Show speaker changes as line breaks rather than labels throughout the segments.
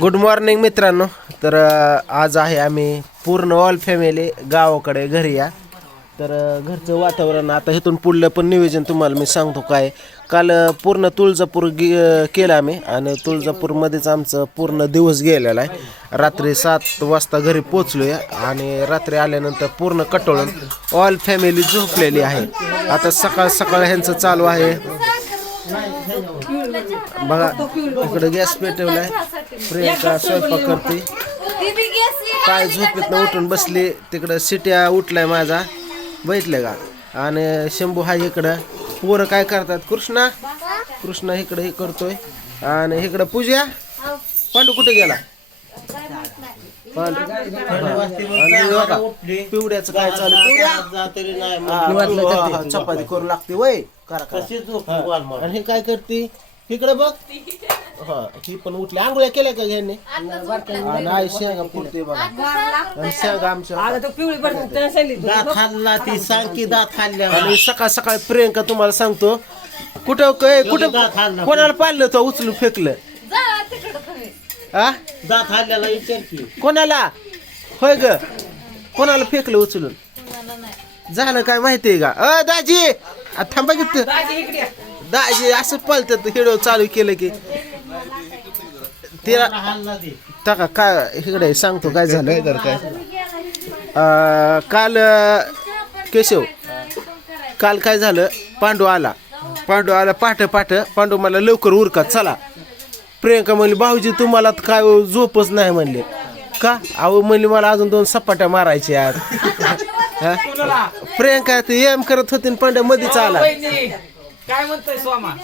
Good morning मित्रांनो. तर आज आहे आम्ही पूर्ण ऑल फॅमिली गावाकडे घरी या. तर घरचं वातावरण आता इथून पुढलं पण नियोजन तुम्हाला मी सांगतो काय. काल पूर्ण तुळजापूर गे केलं आम्ही आणि तुळजापूरमध्येच आमचं पूर्ण दिवस गेलेला आहे. रात्री सात वाजता घरी पोचलो या आणि रात्री आल्यानंतर पूर्ण कटोळून ऑल फॅमिली झोपलेली आहे. आता सकाळ सकाळ ह्यांचं चालू आहे. बघा इकडे गॅस पेटवलाय. प्रियंका स्वयंपाक करते. काय झोपेत उठून बसली तिकडं सिट्या उठलाय माझा. बघितलं का? आणि शंभू हा इकडं. पोरं काय करतात? कृष्णा? कृष्णा इकडे हे करतोय. आणि इकडं पूजा? पांडू कुठे गेला? पिवड्याचं काय चालू पिवड्या? चपाती करू लागते वय. करा. आणि हे काय करते? इकडे बघ. हा ही पण उठली. आंघोळ्या केल्या का घ्याने नाही शेंगा फुटते बघा. आणि शेंगा आमच्या.
दात खाल्ला ती सांग की दात खाल्ल्या.
आणि सकाळ सकाळ प्रियंका तुम्हाला सांगतो कुठं काय कुठं
दात हाणला.
कोणाला पाडलं तो उचलून फेकलं? हा
दात खाल्ल्याला विचार की.
कोणाला? होय ग. कोणाला फेकलं उचलून? झालं काय माहितीये का? अ दाजी! आ, थांबा की दाजी असं पळतात हिडो चालू केलं की तिला
हाल्ला ती
टाका काय इकडे सांगतो काय झालंय तर काय काल केशव काल काय झालं? पांडू आला. पांडू आला पाठ पाठ. पांडू मला लवकर उरका चला. प्रियंका म्हणली भाऊजी तुम्हाला तर काय झोपच नाही म्हणले. का? अहो म्हणली मला अजून दोन सपाट्या मारायच्या आज? प्रियंका ते एम करत होती पांड्या मधीच आला.
काय म्हणतोय स्वामा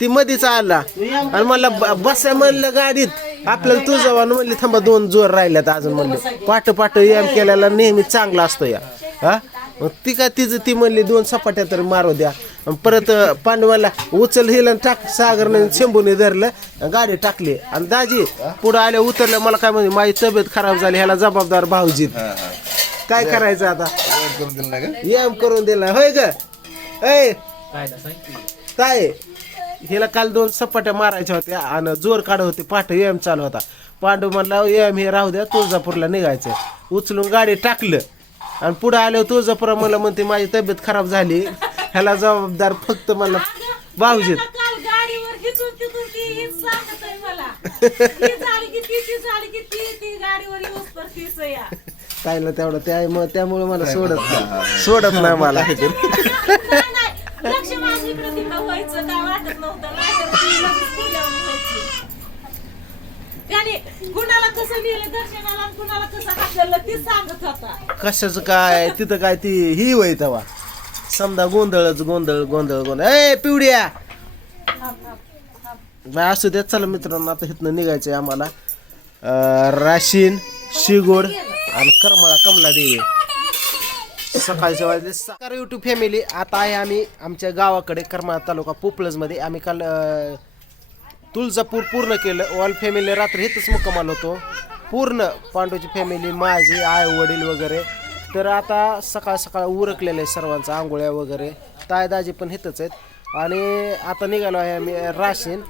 ती मधीच आला. आणि मला ब- बसा म्हणलं गाडीत. आपल्याला तू जावा म्हणली थांबा दोन जोर राहिल्यात अजून म्हणले. पाठ पाठ एम केल्याला नेहमी चांगला असतो या. हा? मग ती काय तिचं ती म्हणली दोन सपाट्या तरी मारू द्या. आणि परत पांडवाला उचल हिला टाक सागरने शंभूने धरलं गाडी टाकली. आणि दाजी पुढे आल्या उतरल्या मला काय म्हणजे माझी तब्येत खराब झाली ह्याला जबाबदार भाऊजीत काय करायचं आता? एम करून दिला होय ग. ऐ काय हिला काल दोन सपाट्या मारायच्या होत्या आणि जोर काढत होते. पाठ एम चालू होता. पांडू म्हणला एम हे राहू द्या तुळजापूरला निघायचं उचलून गाडी टाकलं. आणि पुढे आल्यावर तुळजापूर मला म्हणते माझी तब्येत खराब झाली. ह्याला जबाबदार फक्त मला भाऊजीत.
काल गाडीवर घेतून तिथून ती हीच सांगत आहे मला. ती झाली की ती ती झाली की ती ती गाडीवर येऊस तर तीच या.
ताईला तेवढं त्या मग त्यामुळे मला सोडत नाही. सोडत नाही मला.
कशाच काय नव्हतं त्याने कुणाला कसं नेलं दर्शनाला आणि कुणाला कसं हाकललं सांगत होता.
काय? तिथं काय ती ही वय तेव्हा. समजा गोंधळच गोंधळ गोंधळ गोंधळ. ए पिवड्या! असू द्या चला मित्रांनो आता इथनं निघायचंय आम्हाला. अं, राशीन शिगोड आणि करमळा कमला देवी सकाळच्या वाजले सकाळ युट्यूब फॅमिली आता आहे आम्ही आमच्या गावाकडे करमाळा तालुका पोपळजमध्ये आम्ही काल तुळजापूर पूर्ण केलं. ऑल फॅमिली रात्री मुक्काम आलो होतो. पूर्ण पांडूची फॅमिली माझी आई वडील वगैरे. तर आता सकाळ सकाळ उरकलेलं आहे सर्वांचं आंघोळ्या वगैरे. ताय दाजी पण हेतच आहेत. आणि आता निघालो आहे आम्ही राशीन.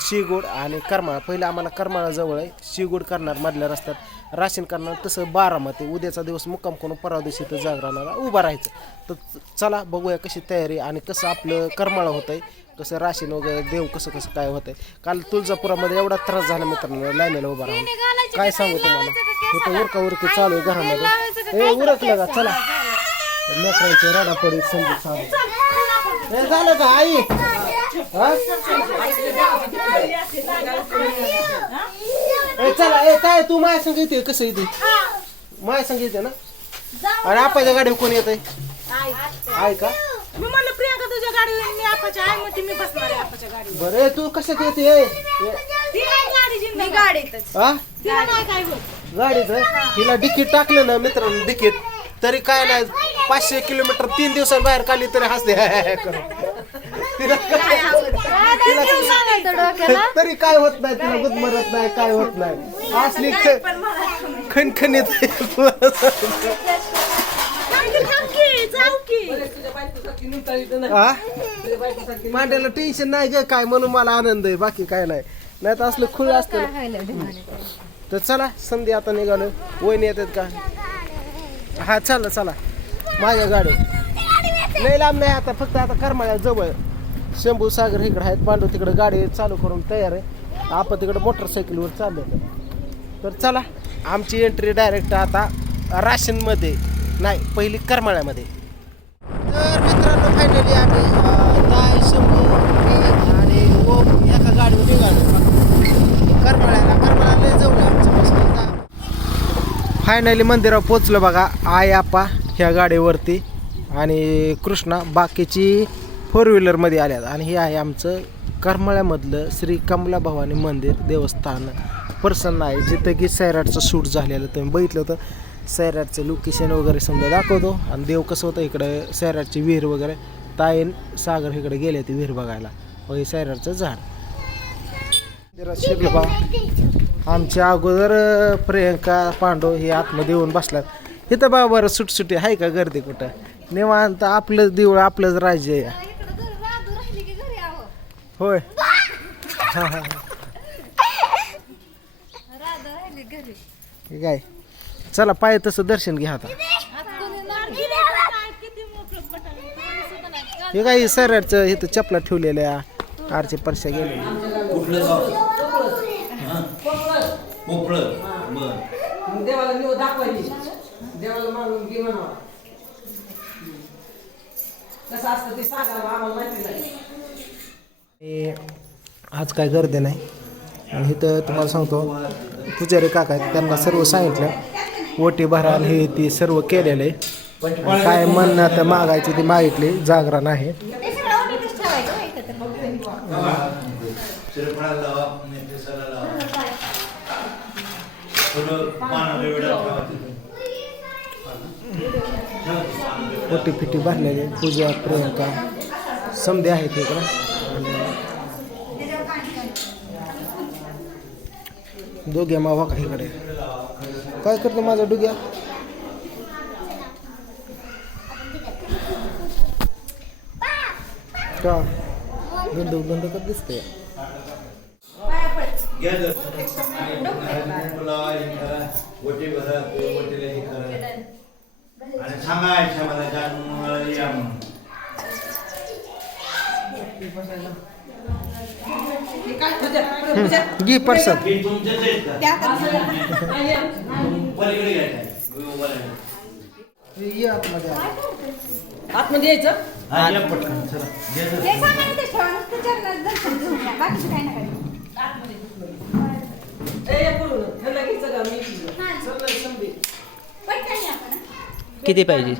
शिगोड आणि करमाळा. पहिलं आम्हाला करमाळा जवळ आहे. शिगोड करणार मधल्या रस्त्यात. राशीन करणार तसं बारामती. उद्याचा दिवस मुक्काम करून परवा दिवशी तर जागरणाला उभा राहायचं. तर चला बघूया कशी तयारी आणि कसं आपलं करमाळा होत आहे कसं राशीन वगैरे देव कसं कसं काय होतंय. काल तुळजापुरामध्ये एवढा त्रास झाला मित्रांनो लाईनीला उभा राहून. काय सांगू तुम्हाला? इथं उरका उरकी चालू आहे घरामध्ये हे उरकलं का? चला. लेकरांचे रडापडी समजून चालू झालं का आई? हा? ए, चला ए काय तू माझ्या संग येते कसं येते माझ्या संग येते ना. आणि आपाच्या गाडीवर कोण येत आहे का?
मी म्हणलं प्रियांका तुझ्या गाडीवर मी आपाच्या आई म्हणते मी बसणार आहे आपाच्या गाडीवर.
बरं ए, तू कशात येते? ए? ए,
ती नाही गाडी जिंदा गाडीतच.
हा?
तिला नाही काय होत.
गाडीचं हिला डिकीट टाकलं ना मित्रांनो डिकीट तरी काय नाही पाचशे किलोमीटर तीन दिवसात बाहेर काढली तरी हसते. तिला तिला- तरी काय होत नाही तिला गुदमरत नाही काय होत नाही. असली ख- खणखणीत हा मांड्याला टेन्शन नाही ग काय म्हणून मला आनंद आहे बाकी काय नाही. नाही तर असलं खुळ असतं. ना. तर चला संधी आता निघालो. वहिनी येतात का? हा चला चला. माझ्या गाडी लय लांब नाही आता फक्त आता करमाळ्या जवळ शंभू सागर इकडं आहेत पांडू तिकडं गाडी चालू करून तयार आहे. आपण तिकडं मोटरसायकलवर चाललो तर चला आमची एंट्री डायरेक्ट आता राशनमध्ये नाही पहिली करमाळ्यामध्ये. तर मित्रांनो फायनली आम्ही अं, शंभू आणि ओम एका गाडीवर निघालो. करमाळ्याला करमाळ्याला जाऊ जवळ फायनली मंदिरावर पोचलो बघा आई आपा ह्या गाडीवरती आणि कृष्णा बाकीची फोर व्हीलरमध्ये आल्यात आणि हे आहे आमचं करमाळ्यामधलं श्री कमला भवानी मंदिर देवस्थान प्रसन्न आहे. जिथं की सैराटचं शूट झालेलं. तुम्ही बघितलं होतं सैराटचं लोकेशन वगैरे समजा दाखवतो. आणि देव कसं होतं इकडं सैराटची विहीर वगैरे ताईन सागर इकडे गेले ते विहीर बघायला. व हे सैराटचं झाड. जरा शिरलं आमच्या अगोदर प्रियंका पांडव हे आतमध्ये येऊन बसलात इथं बाबा बरं सुटसुटी आहे का गर्दी कुठं? निवांत आपलंच देऊळ आपलंच राज्य आहे. होय. हा हा हे काय? चला पाय तसं दर्शन घ्या आता. हे काय सैराटचं इथं चपला ठेवलेल्या आरचे परश्या गेले
कुठलं गाव
देवाला दाखवायची. देवाला घे म्हणावा. कसं असतं ते आम्हाला माहिती नाही.
आज काय गर्दी नाही. आणि इथं तुम्हाला सांगतो पुजारी काका आहेत त्यांना सर्व सांगितलं ओटी भराल हे ती सर्व केलेलं आहे. काय म्हणणं आता मागायची ती मागितली जागरण आहे. ओटी फिटी भरलेली पूजा प्रियंका समधे आहेत इकडं. दोघ्या मावा का काय करतो माझा डुग्या? का? गंध गंध का दिसतंय
घ्या दर्शन. राहायचं.
ये. आतमध्ये. आत.
आतमध्ये यायचं.
किती पाहिजे?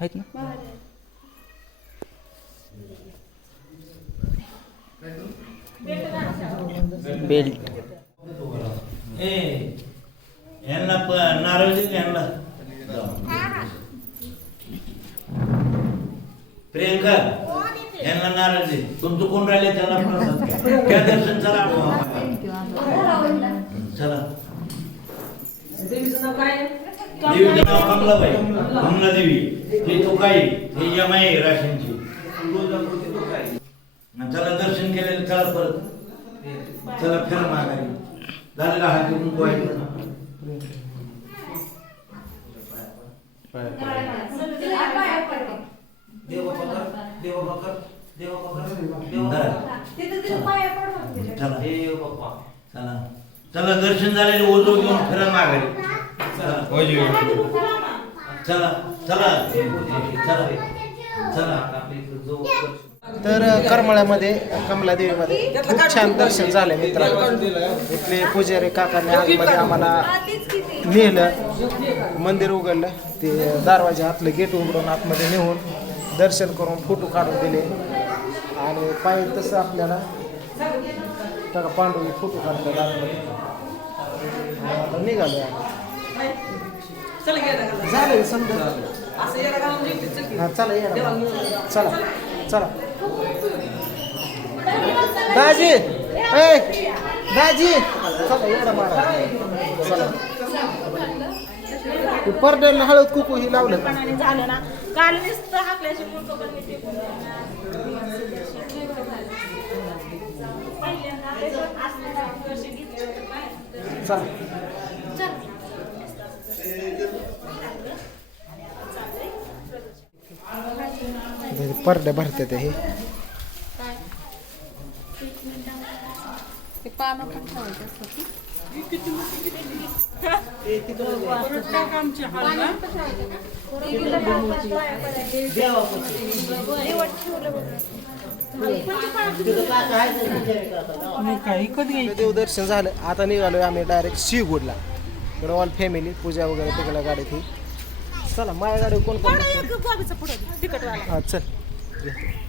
आहेत ना? बेल्ट
ए यांना नारळ यांना प्रियंका यांना नारळ दे तुमचं कोण राहिले त्यांना प्रसाद त्या दर्शन चला चला
देवीचं नाव काय
देवीचं नाव कमलाबाई कमला देवी हे तो काही हे यमाई राशींची चला दर्शन केलेलं चला परत चला फिर माघारी. झालं का हाती कुंकू आहे ना? धरा.
तिथं तिथं पाया पड फक्त त्याच्यात.
चला. चला दर्शन झालेले ओझो घेऊन फिरा माघारी. चला. चला चला. चला. चला.
तर करमळ्यामध्ये कमलादेवीमध्ये खूप छान दर्शन झालं मित्रांनो. इथले पुजारी काकाने आतमध्ये आम्हाला. नेलं मंदिर उघडलं. ते दरवाजे आतलं गेट उघडून आतमध्ये नेऊन दर्शन करून फोटो काढून दिले. आणि पाहिजे तसं आपल्याला बघा पांडू फोटो काढतात आतमध्ये. आता निघालो. झालं समजा.
चल.
हा चला या. चला चला. दाजी ए दाजी. चला एवढा मारा. चला. ते परड्याला हळद कुकू ही लावलं.
झालं ना. काल नुसतं हाकल्याशी पण मी. पहिल्यांदा घेतलं.
चल. ते परड्या भरते ते हे. देवदर्शन झालं. आता निघालोय आम्ही डायरेक्ट शिवगुडला. इकडे ऑल फॅमिली पूजा वगैरे तिकडे गाडीत ही चला माझ्या गाडी कोण कोण हा चल. 对。